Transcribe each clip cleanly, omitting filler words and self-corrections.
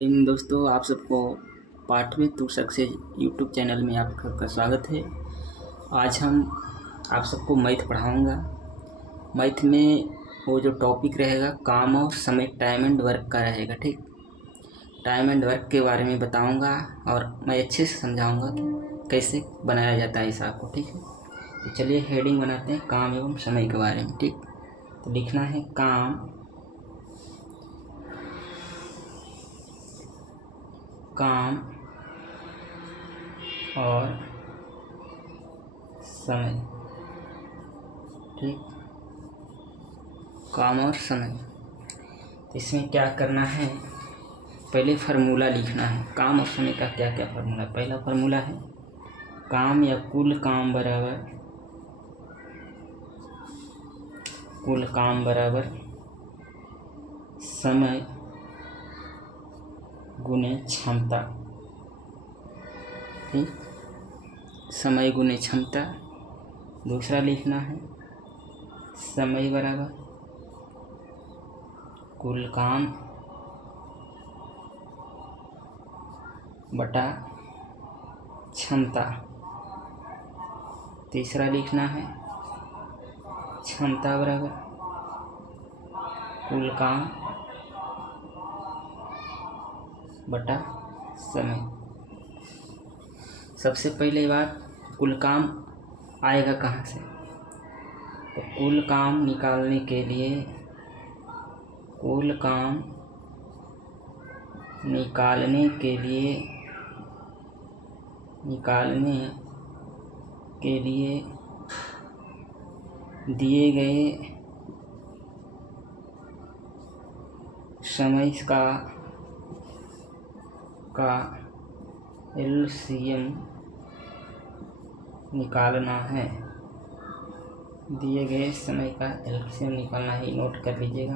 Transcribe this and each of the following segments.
इन दोस्तों आप सबको पाठवी टू सक्सेस यूट्यूब चैनल में आपका स्वागत है। आज हम आप सबको मैथ पढ़ाऊँगा। मैथ में वो जो टॉपिक रहेगा काम और समय, टाइम एंड वर्क का रहेगा। ठीक, टाइम एंड वर्क के बारे में बताऊँगा और मैं अच्छे से समझाऊँगा कि कैसे बनाया जाता है हिसाब को। ठीक है, तो चलिए हेडिंग बनाते हैं काम एवं समय के बारे में। ठीक, तो लिखना है काम और समय। ठीक, काम और समय। तो इसमें क्या करना है, पहले फार्मूला लिखना है काम और समय का। क्या क्या फार्मूला? पहला फार्मूला है काम या कुल काम बराबर समय गुने क्षमता। ठीक, समय गुने क्षमता। दूसरा लिखना है समय बराबर कुल काम बटा क्षमता। तीसरा लिखना है क्षमता बराबर कुल काम बटा समय। सबसे पहले बात, कुल काम आएगा कहाँ से? तो कुल काम निकालने के लिए दिए गए समय का एलसीएम निकालना है। दिए गए समय का एलसीएम निकालना है, नोट कर लीजिएगा।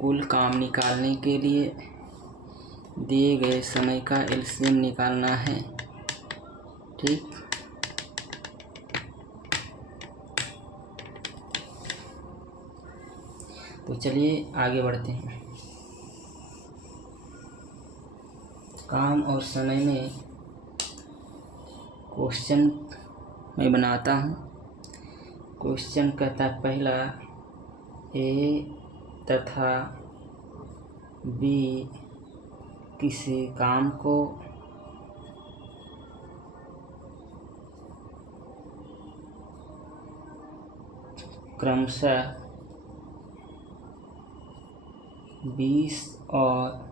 कुल काम निकालने के लिए दिए गए समय का एलसीएम निकालना है। ठीक, तो चलिए आगे बढ़ते हैं। काम और समय में क्वेश्चन मैं बनाता हूँ। क्वेश्चन कहता पहला, ए तथा बी किसी काम को क्रमशः 20 और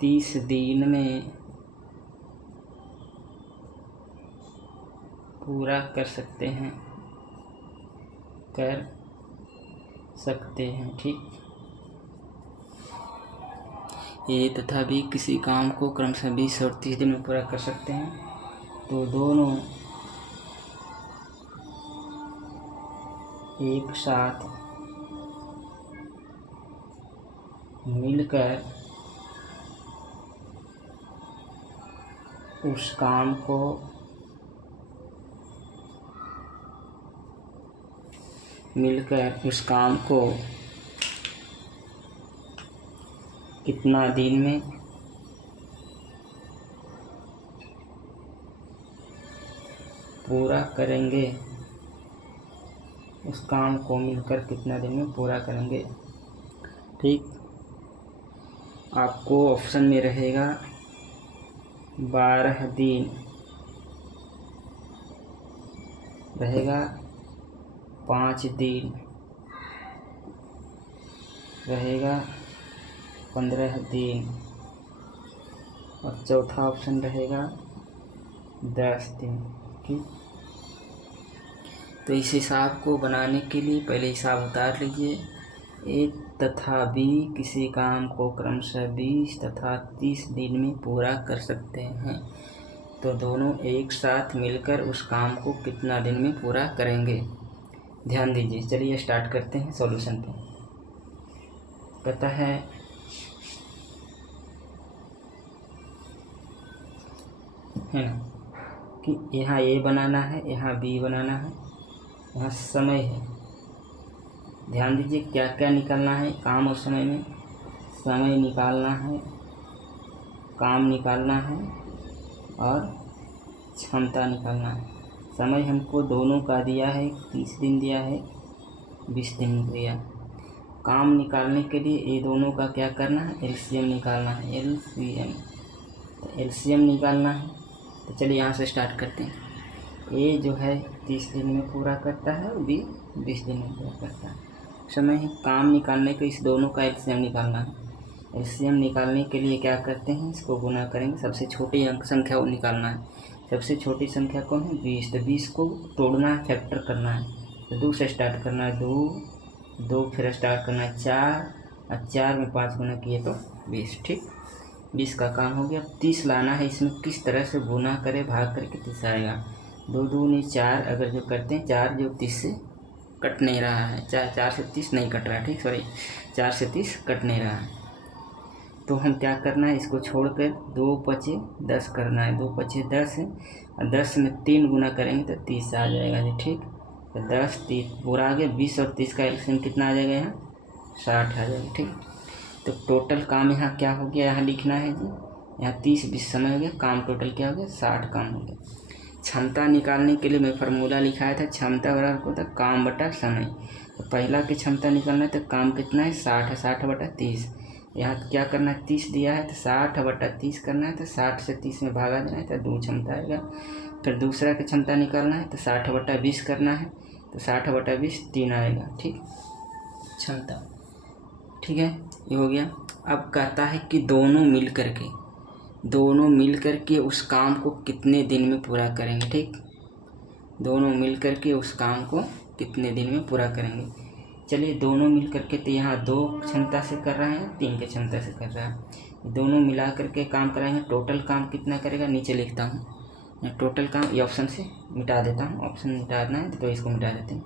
30 दिन में पूरा कर सकते हैं। ठीक, ए तथा बी किसी काम को क्रमशः 20 और 30 दिन में पूरा कर सकते हैं। तो दोनों एक साथ मिलकर उस काम को कितना दिन में पूरा करेंगे? उस काम को मिलकर कितना दिन में पूरा करेंगे। ठीक, आपको ऑप्शन में रहेगा 12 दिन, रहेगा 5 दिन, रहेगा 15 दिन और चौथा ऑप्शन रहेगा 10 दिन। ठीक, तो इस हिसाब को बनाने के लिए पहले हिसाब उतार लीजिए। ए तथा बी किसी काम को क्रमशः 20 तथा 30 दिन में पूरा कर सकते हैं। तो दोनों एक साथ मिलकर उस काम को कितना दिन में पूरा करेंगे? ध्यान दीजिए। चलिए स्टार्ट करते हैं सॉल्यूशन पे। कहता है ना कि यहाँ ए बनाना है, यहाँ बी बनाना है, यहाँ समय है ध्यान दीजिए क्या क्या निकालना है काम और समय में। समय निकालना है, काम निकालना है और क्षमता निकालना है। समय हमको दोनों का दिया है, 30 दिन दिया है, 20 दिन दिया। काम निकालने के लिए ये दोनों का क्या करना है, एलसीएम निकालना है। एलसीएम निकालना है। तो चलिए यहाँ से स्टार्ट करते हैं। ए जो है 30 दिन में पूरा करता है, बी 20 दिन में पूरा करता है। समय है काम निकालने के, इस दोनों का एलसीएम निकालना है। एलसीएम निकालने के लिए क्या करते हैं, इसको गुना करेंगे। सबसे छोटी अंक संख्या वो निकालना है। सबसे छोटी संख्या कौन है, 20। तो 20 को तोड़ना है, फैक्टर करना है। तो 2 से स्टार्ट करना है, 2 फिर स्टार्ट करना है 4, और 4 में 5 गुना किए तो 20। ठीक, 20 का काम हो गया। 30 लाना है, इसमें किस तरह से गुना करे, भाग करके 30 आएगा। 2 दूनी 4, अगर जो करते हैं 4 जो 30 से कट नहीं रहा है, 4 से 30 नहीं कट रहा है। ठीक, सॉरी, 4 से 30 कट नहीं रहा है। तो हम क्या करना है, इसको छोड़कर 2 पचे 10 करना है। 2 पचे 10 है, और 10 में 3 गुना करेंगे तो 30 आ जाएगा जी। ठीक, तो 10 30 पूरा आ गया। 20 और 30 का एलसीएम कितना आ जाएगा, यहाँ 60 आ जाएगा। ठीक, तो टोटल काम यहाँ क्या हो गया, यहाँ लिखना है जी। यहाँ 30 20 समय हो गया, काम टोटल क्या हो गया, 60 काम हो गया। क्षमता निकालने के लिए मैं फार्मूला लिखाया था, क्षमता बराबर होता है काम बटा समय। तो पहला की क्षमता निकालना है, तो काम कितना है, 60 है, 60 बटा 30। यहाँ क्या करना है, 30 दिया है तो 60 बटा 30 करना है। तो 60 से 30 में भागा देना है, तो 2 क्षमता आएगा। फिर दूसरा की क्षमता निकालना है, तो 60 बटा 20 करना है। तो 60 बटा 20 3 आएगा। ठीक, क्षमता। ठीक है, ये हो गया। अब कहता है कि दोनों मिल करके उस काम को कितने दिन में पूरा करेंगे। ठीक, दोनों मिल करके उस काम को कितने दिन में पूरा करेंगे। चलिए, दोनों मिल करके तो यहाँ 2 क्षमता से कर रहा है, 3 की क्षमता से कर रहा है। दोनों मिला करके काम कराएंगे। टोटल काम कितना करेगा, नीचे लिखता हूँ टोटल काम। ये ऑप्शन से मिटा देता हूँ, ऑप्शन मिटाना है तो इसको मिटा देते हैं।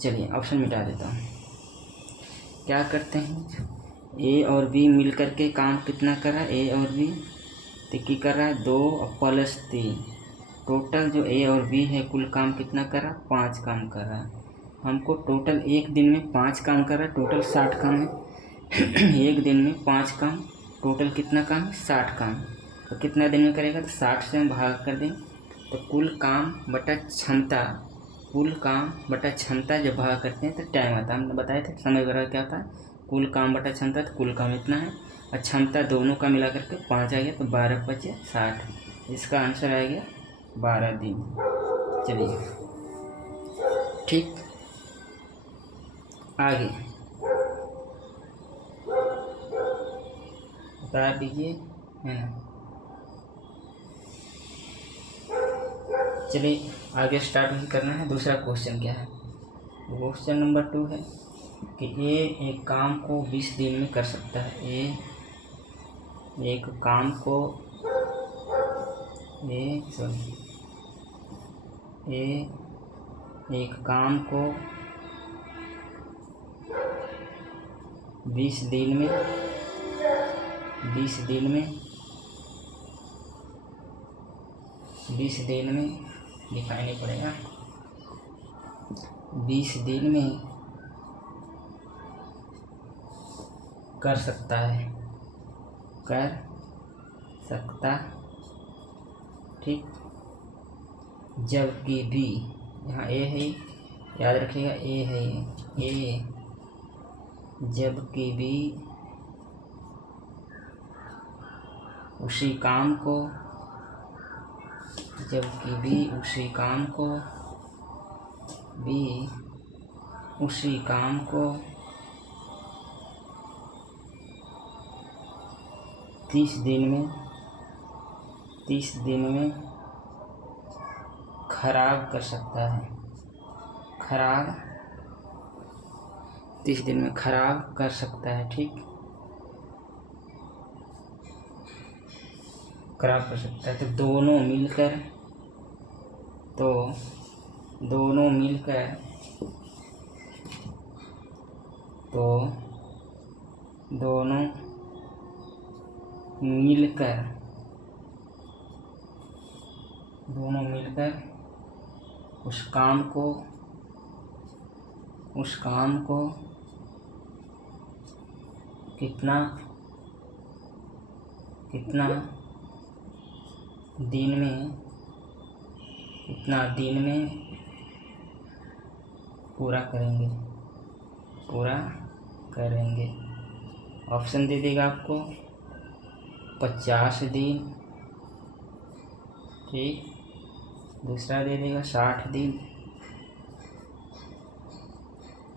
चलिए, ऑप्शन मिटा देता हूँ। क्या करते हैं, ए और बी मिल करके काम कितना कर रहा है, ए और बी तो की कर रहा है 2 प्लस 3। टोटल जो ए और बी है कुल काम कितना कर रहा है, 5 काम कर रहा है। हमको टोटल एक दिन में 5 काम कर रहा है, टोटल 60 काम है। एक दिन में 5 काम, टोटल कितना काम है, 60 काम। तो कितना दिन में करेगा, तो 60 से हम भाग कर दें तो कुल काम बटा क्षमता, कुल काम बटा क्षमता जब भाग करते हैं तो टाइम आता है। हमने बताया था समय बराबर क्या होता है, कुल काम बटा क्षमता। तो कुल काम इतना है और क्षमता दोनों का मिला करके 5 आ गया। तो 12 पचे 60, इसका आंसर आ गया 12 दिन। चलिए, ठीक, आगे बता दीजिए, है ना। चलिए आगे स्टार्ट नहीं करना है। दूसरा क्वेश्चन क्या है, क्वेश्चन नंबर 2 है कि ए एक काम को 20 दिन में कर सकता है। ए एक काम को ए एक काम को 20 दिन में दिखाई नहीं पड़ेगा, 20 दिन में कर सकता है, ठीक। जबकि बी, यहाँ ए है, याद रखिएगा ए है, ए जबकि बी उसी काम को 30 दिन में खराब कर सकता है, 30 दिन में खराब कर सकता है। ठीक, खराब कर सकता है। तो दोनों मिलकर उस काम को उस काम को कितना दिन में पूरा करेंगे। ऑप्शन दे देगा आपको 50 दिन, ठीक। दूसरा दे देगा 60 दिन,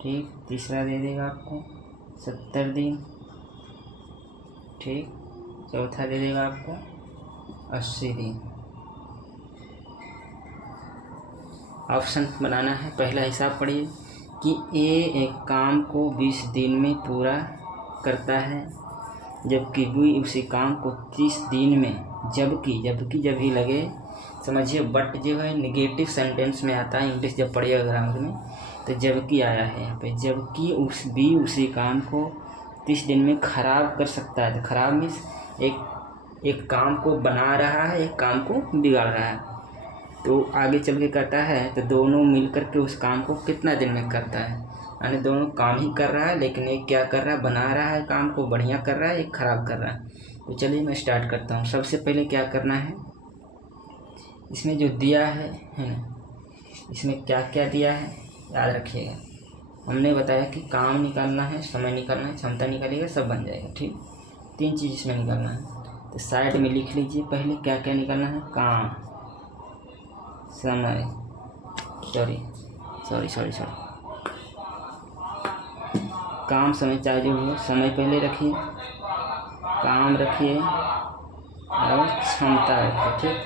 ठीक। तीसरा दे देगा आपको 70 दिन, ठीक। चौथा दे देगा आपको 80 दिन। ऑप्शन बनाना है। पहला हिसाब पढ़िए कि ए एक काम को 20 दिन में पूरा करता है, जबकि बी उसी काम को 30 दिन में, जबकि जब ही लगे, समझिए बट जो है निगेटिव सेंटेंस में आता है इंग्लिश जब पढ़िएगा ग्रामर में, तो जबकि आया है यहाँ पे, जबकि बी उसी काम को 30 दिन में खराब कर सकता है। तो खराब मीन्स एक काम को बना रहा है, एक काम को बिगाड़ रहा है, तो आगे चल के करता है, तो दोनों मिलकर के उस काम को कितना दिन में करता है, यानी दोनों काम ही कर रहा है, लेकिन एक क्या कर रहा है, बना रहा है काम को, बढ़िया कर रहा है, एक ख़राब कर रहा है। तो चलिए मैं स्टार्ट करता हूँ। सबसे पहले क्या करना है, इसमें जो दिया है ना, इसमें क्या क्या दिया है याद रखिएगा। हमने बताया कि काम निकालना है, समय निकालना है, क्षमता निकालिएगा, सब बन जाएगा, ठीक। 3 चीज़ इसमें निकालना है। तो साइड में लिख लीजिए पहले क्या क्या निकालना है। काम, समय, सॉरी काम समय चाहे जो हो, समय पहले रखिए, काम रखिए और क्षमता रखिए, ठीक।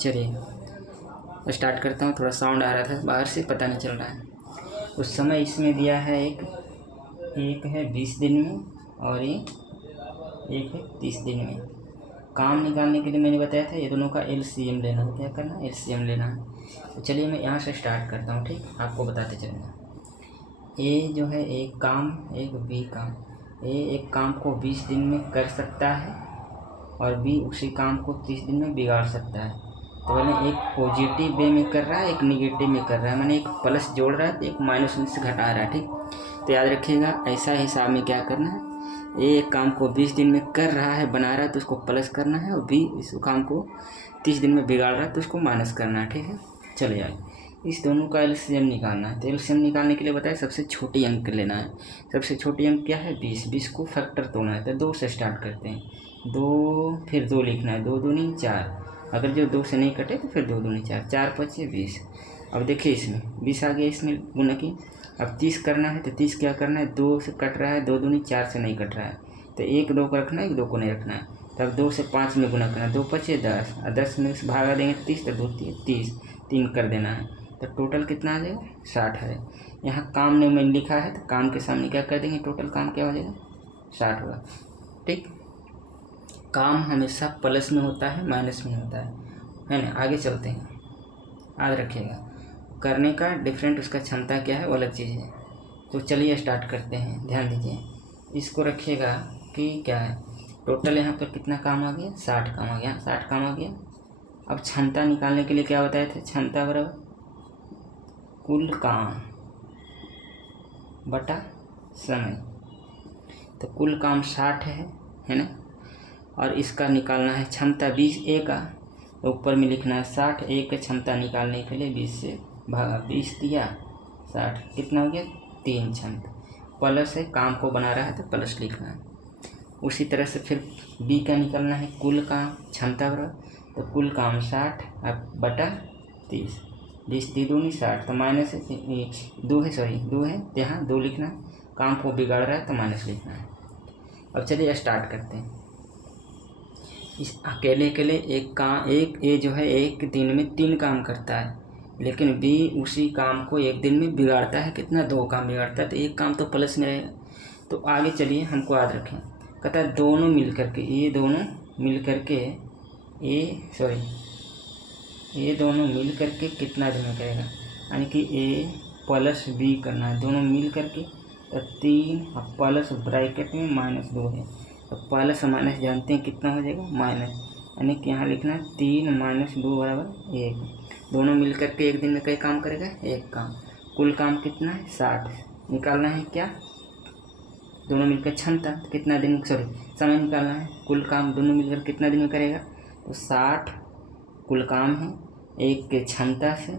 चलिए स्टार्ट करता हूँ। थोड़ा साउंड आ रहा था बाहर से, पता नहीं चल रहा है। उस समय इसमें दिया है एक है 20 दिन में और एक है 30 दिन में। काम निकालने के लिए मैंने बताया था ये दोनों का एलसीएम लेना है। क्या करना है, एलसीएम लेना है। तो चलिए मैं यहाँ से स्टार्ट करता हूँ, ठीक, आपको बताते चलूँगा। ए जो है एक काम, एक बी काम। ए एक काम को 20 दिन में कर सकता है और बी उसी काम को 30 दिन में बिगाड़ सकता है। तो मैंने एक पॉजिटिव वे में कर रहा है, एक निगेटिव में कर रहा है, मैंने एक प्लस जोड़ रहा है, एक माइनस से घटा रहा है, ठीक। तो याद रखिएगा ऐसा हिसाब में क्या करना है, एक काम को 20 दिन में कर रहा है, बना रहा है, तो उसको प्लस करना है, और बी इस काम को 30 दिन में बिगाड़ रहा है तो उसको माइनस करना है, ठीक है। चलिए आगे इस दोनों का एलसीएम निकालना है। तो एलसीएम निकालने के लिए बताया सबसे छोटी अंक लेना है। सबसे छोटी अंक क्या है, 20 को फैक्टर तोड़ना है। तो 2 से स्टार्ट करते हैं, 2 फिर 2 लिखना है, 2 दूनी 4, अगर जो 2 से नहीं कटे तो फिर 2 दूनी 4, 4 5 20। अब देखिए इसमें 20 आ गया, इसमें गुना की। अब 30 करना है, तो 30 क्या करना है, 2 से कट रहा है, 2 दूनी 4 से नहीं कट रहा है, तो 1 2 को रखना है, 1 2 को नहीं रखना है। तब 2 से 5 में गुना करना है, 2 5 10, और 10 में से भागा देंगे 30, तो 2 30, 3 कर देना है। तो टोटल कितना आ जाएगा, 60 है। यहाँ काम ने में लिखा है, तो काम के सामने क्या कर देंगे, टोटल काम क्या हो जाएगा, 60 होगा, ठीक। काम हमेशा प्लस में होता है, माइनस में होता है ना। आगे चलते हैं, याद रखिएगा करने का डिफरेंट उसका क्षमता क्या है वो अलग चीज़ है। तो चलिए स्टार्ट करते हैं, ध्यान दीजिए। इसको रखिएगा कि क्या है, टोटल यहाँ पर कितना काम आ गया, 60 काम आ गया, 60 काम आ गया। अब क्षमता निकालने के लिए क्या बताए थे, क्षमता बराबर कुल काम बटा समय। तो कुल काम 60 है ना, और इसका निकालना है क्षमता 20 ए का, तो ऊपर में लिखना है 60। ए का क्षमता निकालने के लिए 20 से भागा, 20 दिया 60, कितना हो गया 3 क्षमता। प्लस है, काम को बना रहा है तो प्लस लिखना है। उसी तरह से फिर बी का निकालना है कुल काम, क्षमता बराबर, तो कुल काम 60 अब बटा 30, 20 3 दूनी 60, तो माइनस है 2 है, सॉरी 2 है, यहाँ 2 लिखना है, काम को बिगाड़ रहा है तो माइनस लिखना है। अब चलिए स्टार्ट करते हैं। इस अकेले एक ए जो है एक दिन में 3 काम करता है, लेकिन बी उसी काम को एक दिन में बिगाड़ता है, कितना 2 काम बिगाड़ता है, तो एक काम तो प्लस में रहेगा। तो आगे चलिए हमको याद रखें, कहता है दोनों मिल करके, ये दोनों मिल करके ये दोनों मिल करके कितना दिन में करेगा, यानी कि प्लस बी करना है, दोनों मिल करके। तो 3 प्लस ब्रैकेट में -2 है, तो प्लस माइनस जानते हैं कितना हो जाएगा, माइनस, यानी कि यहाँ लिखना है 3 - 2 = 1। दोनों मिल करके एक दिन में कई काम करेगा, एक काम। कुल काम कितना है, 60 निकालना है क्या, दोनों मिलकर क्षमता कितना दिन, समय निकालना है। कुल काम दोनों मिलकर कितना दिन में करेगा, तो 60 कुल काम है, एक के क्षमता से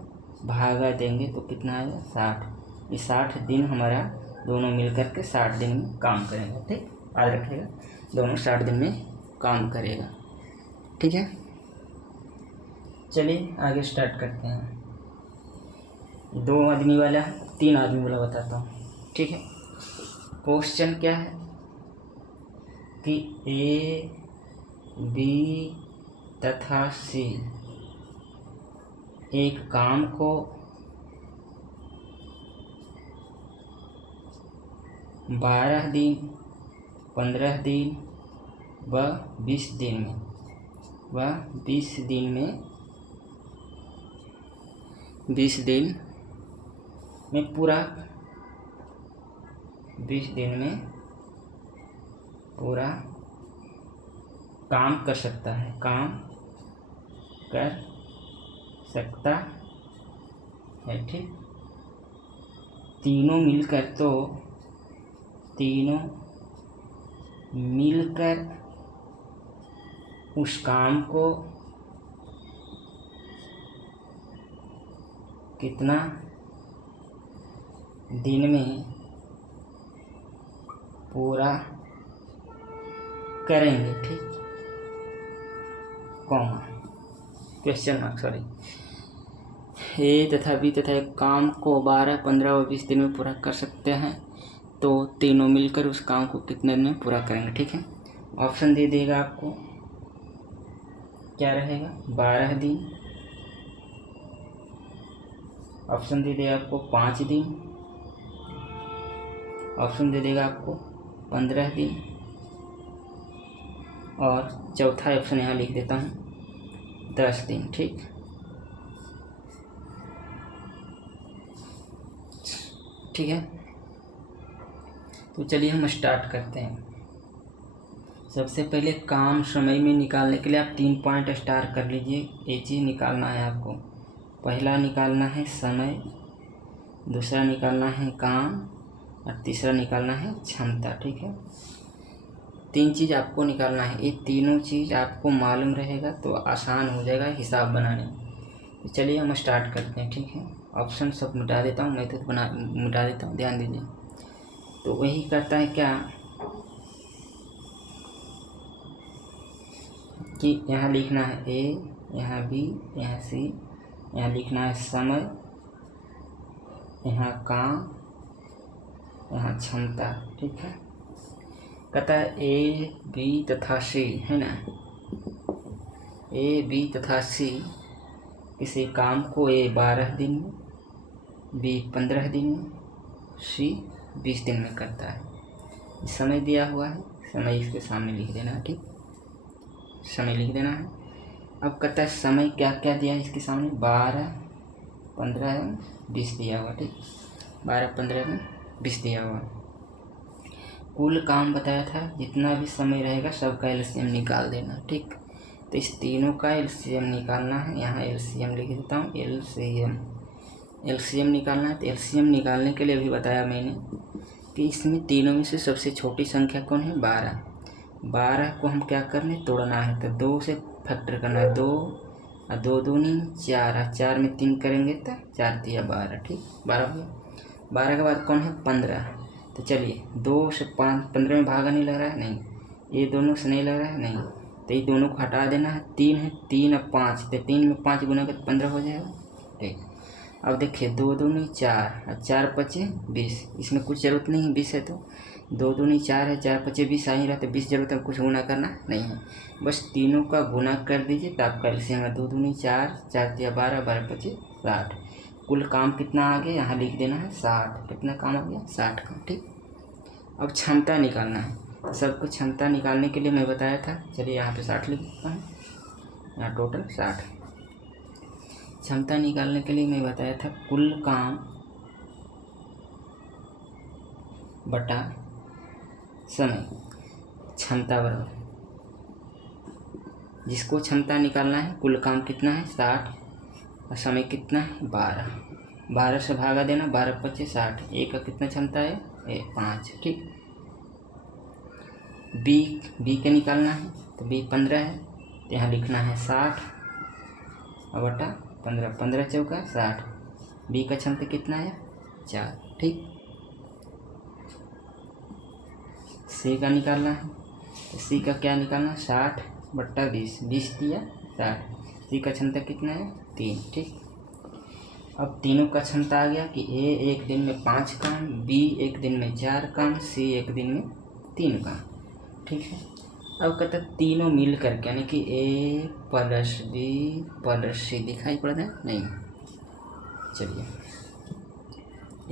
भागा देंगे तो कितना आएगा, 60। ये 60 दिन हमारा दोनों मिलकर के 60 दिन में काम करेगा। ठीक, याद रखिएगा, दोनों 60 दिन में काम करेगा। ठीक है, चलिए आगे स्टार्ट करते हैं। 2 आदमी वाला, 3 आदमी वाला बताता हूँ। ठीक है, क्वेश्चन क्या है कि ए, बी तथा सी एक काम को 12 दिन, 15 दिन व 20 दिन में, 20 दिन में पूरा 20 दिन में पूरा काम कर सकता है, काम कर सकता है। ठीक, तीनों मिलकर उस काम को कितना दिन में पूरा करेंगे। ठीक, कॉमा, क्वेश्चन मार्क, ए तथा बी तथा एक काम को 12, 15 और 20 दिन में पूरा कर सकते हैं, तो तीनों मिलकर उस काम को कितने दिन में पूरा करेंगे। ठीक है, ऑप्शन दे देगा आपको, क्या रहेगा, 12 दिन, ऑप्शन दे देगा आपको 5 दिन, ऑप्शन दे देगा आपको 15 दिन, और चौथा ऑप्शन यहाँ लिख देता हूँ 10 दिन। ठीक, ठीक है, तो चलिए हम स्टार्ट करते हैं। सबसे पहले काम समय में निकालने के लिए आप 3 पॉइंट स्टार कर लीजिए। ये चीज़ निकालना है आपको, पहला निकालना है समय, दूसरा निकालना है काम, और तीसरा निकालना है क्षमता। ठीक है, 3 चीज़ आपको निकालना है। ये तीनों चीज़ आपको मालूम रहेगा तो आसान हो जाएगा हिसाब बनाने। तो चलिए हम स्टार्ट करते हैं। ठीक है, ऑप्शन सब मिटा देता हूँ, मेथड मिटा देता हूँ, ध्यान दीजिए। तो वही करता है क्या कि यहाँ लिखना है ए, यहाँ बी, यहाँ सी, यहाँ लिखना है समय, यहाँ काम, यहाँ क्षमता। ठीक है, कहता है ए, बी तथा सी, है ना, ए, बी तथा सी किसी काम को ए 12 दिन में, बी 15 दिन में, सी 20 दिन में करता है। समय दिया हुआ है, समय इसके सामने लिख देना है। ठीक, समय लिख देना है। अब कहता है समय क्या क्या दिया है इसके सामने, 12, 15 एवं 20 दिया हुआ। ठीक, 12, 15 एवं 20 दिया हुआ। कुल काम बताया था, जितना भी समय रहेगा सबका एलसीएम निकाल देना। ठीक, तो इस तीनों का एलसीएम निकालना है। यहाँ एलसीएम लिख देता हूँ, एलसीएम निकालना है। तो एलसीएम निकालने के लिए भी बताया मैंने कि इसमें तीनों में से सबसे छोटी संख्या कौन है, 12। 12 को हम क्या करना है, तोड़ना है। तो 2 से फैक्टर करना है, 2 और 2 दूनी 4, 4 में 3 करेंगे तो 4 तिया 12। ठीक, 12 हो गया। 12 के बाद कौन है, 15। तो चलिए 2 से 5, 15 में भागा नहीं लग रहा है, नहीं, ये दोनों से नहीं लग रहा है, नहीं, तो ये दोनों को हटा देना है। 3 है, 3 और 5, तो 3 में 5 गुना कर 15 हो जाएगा। ठीक, अब देखिए 2 दूनी 4 और 4 पचे 20, इसमें कुछ ज़रूरत नहीं है, 20 है तो 2 दूनी 4 है, 4 पचे 20 आ ही रहा, तो 20 जरूरत है, कुछ गुना करना नहीं है, बस तीनों का गुना कर दीजिए तो आपका एलसीएम है 2 दूनी 4, 4 तिया 12, 12 पचे 60। कुल काम कितना आ गया, यहाँ लिख देना है 60। कितना काम आ गया, 60 का। ठीक, अब क्षमता निकालना है। तो सबको क्षमता निकालने के लिए मैं बताया था, चलिए यहाँ पे 60 लिख देता हूँ, यहाँ टोटल 60। क्षमता निकालने के लिए मैं बताया था कुल काम बटा समय, क्षमता बराबर, जिसको क्षमता निकालना है, कुल काम कितना है 60 और समय कितना है 12, 12 से भागा देना, 12 × 25 60, ए का कितना क्षमता है 5। ठीक, बी के निकालना है तो बी 15 है, तो यहाँ लिखना है 60 और बटा 15, 15 चौका 60, बी का क्षमता कितना है 4। ठीक, सी का निकालना है तो सी का क्या निकालना, 60 बट्टा 20, 20 दिया 60, सी का क्षमता कितना है 3। ठीक, अब तीनों का क्षमता आ गया कि ए एक दिन में 5 काम, बी एक दिन में 4 काम, सी एक दिन में 3 काम। ठीक है, अब कहते हैं तीनों मिल करके, यानी कि ए प्लस बी प्लस सी, दिखाई पड़ रहा है नहीं, चलिए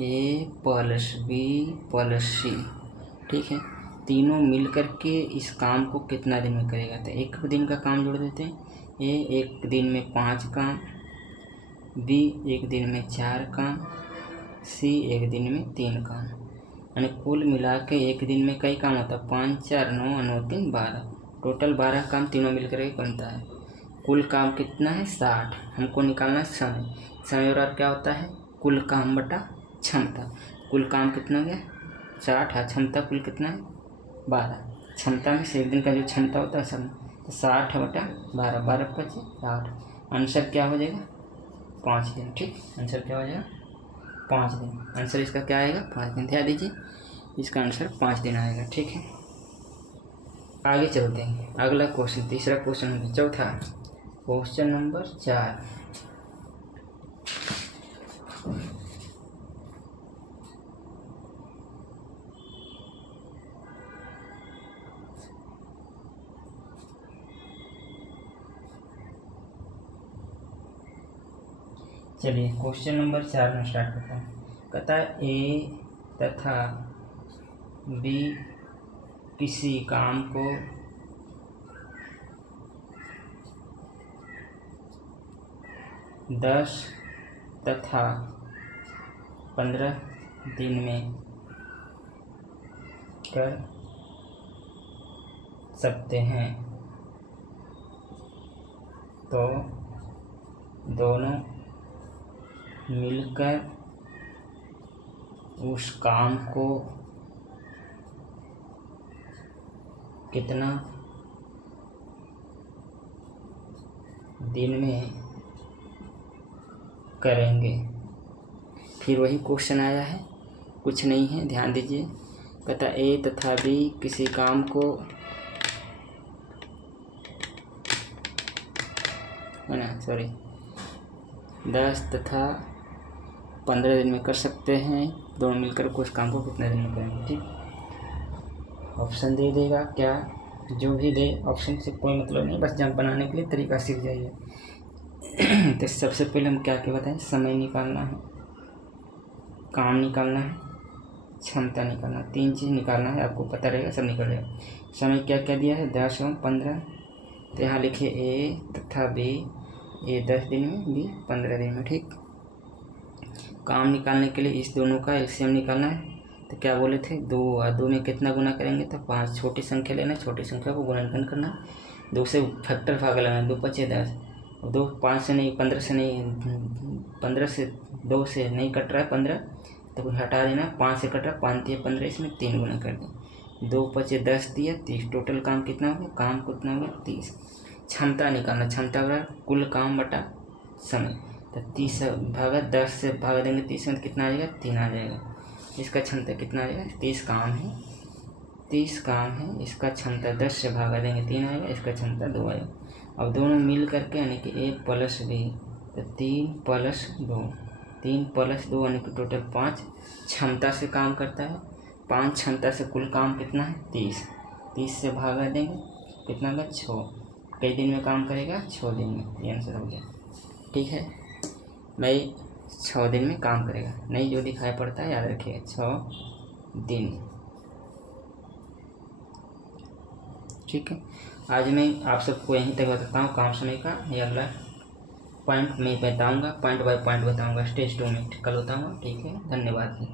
ए प्लस बी प्लस सी। ठीक है, तीनों मिल करके इस काम को कितना दिन में करेगा, तो एक दिन का काम जोड़ देते हैं, ए एक दिन में 5 काम, बी एक दिन में 4 काम, सी एक दिन में 3 काम, यानी कुल मिला के एक दिन में कई काम होता है, 5 4 9 9 3 12, टोटल 12 काम तीनों मिल कर बनता है। कुल काम कितना है 60, हमको निकालना है समय, समय और क्या होता है कुल काम बटा क्षमता, कुल काम कितना हो गया 60 है, क्षमता कुल कितना है 12, क्षमता में से एक दिन का जो क्षमता होता है समय, तो 60 बटा 12, 12 × 25 60, आंसर क्या हो जाएगा 5 दिन। ठीक, आंसर क्या हो जाएगा 5 दिन, आंसर इसका क्या आएगा 5 दिन, ध्यान दीजिए इसका आंसर 5 दिन आएगा। ठीक है, आगे चलते हैं, अगला क्वेश्चन, तीसरा क्वेश्चन, चौथा क्वेश्चन नंबर 4। चलिए क्वेश्चन नंबर 4 में स्टार्ट करता हूँ। कहता है ए तथा बी किसी काम को दस तथा 15 दिन में कर सकते हैं, तो दोनों मिलकर उस काम को कितना दिन में करेंगे। फिर वही क्वेश्चन आया है, कुछ नहीं है, ध्यान दीजिए। कहता ए तथा बी किसी काम को है ना 10 तथा 15 दिन में कर सकते हैं, दोनों मिलकर कुछ काम को कितने दिन में करेंगे। ठीक, ऑप्शन दे देगा, क्या जो भी दे ऑप्शन से कोई मतलब नहीं, बस जंप बनाने के लिए तरीका सीख जाइए। तो सबसे पहले हम क्या क्या बताएं, समय निकालना है, काम निकालना है, क्षमता निकालना, 3 चीज़ निकालना है, आपको पता रहेगा सब निकल जाएगा। समय क्या क्या दिया है 10 और 15, तो यहाँ लिखिए ए तथा बी, ए 10 दिन में, बी 15 दिन में। ठीक, काम निकालने के लिए इस दोनों का एलसीएम निकालना है, तो क्या बोले थे 2 और 2 में कितना गुना करेंगे, तो 5, छोटी संख्या लेना, छोटी संख्या को गुणनखंड करना, 2 से फैक्टर भाग लगाना, 2 × 5 = 10, 2 5 से नहीं 15 से नहीं, 15 से 2 से नहीं कट रहा है 15, तो हटा देना, 5 से कट रहा है, 5 × 15, इसमें 3 गुना कर दें, 2 × 5 = 10 दिया 30, टोटल काम कितना हो गया, काम कितना हो गया 30। क्षमता निकालना, क्षमता बराबर कुल काम बटा समय, तो 30 भागा 10 से भागा देंगे 30 में, कितना आ जाएगा 3 आ जाएगा। इसका क्षमता कितना आ जाएगा 30 काम है, 30 काम है, इसका क्षमता 10 से भागा देंगे 3 आएगा, इसका क्षमता 2 आएगा। अब दोनों मिल करके यानी कि ए प्लस बी, तो 3 + 2, 3 + 2 यानी कि टोटल 5 क्षमता से काम करता है, 5 क्षमता से कुल काम कितना है 30, 30 से भागा देंगे कितना होगा 6, कई दिन में काम करेगा 6 दिन में, ये आंसर हो गया। ठीक है, मैं 6 दिन में काम करेगा, नहीं जो दिखाई पड़ता है याद रखिएगा 6 दिन। ठीक है, आज मैं आप सबको यहीं तक बताता हूँ काम समय का, ये अगला पॉइंट मैं बताऊँगा, पॉइंट बाय पॉइंट बताऊँगा, स्टेज 2 में कल बताऊँगा। ठीक है, धन्यवाद।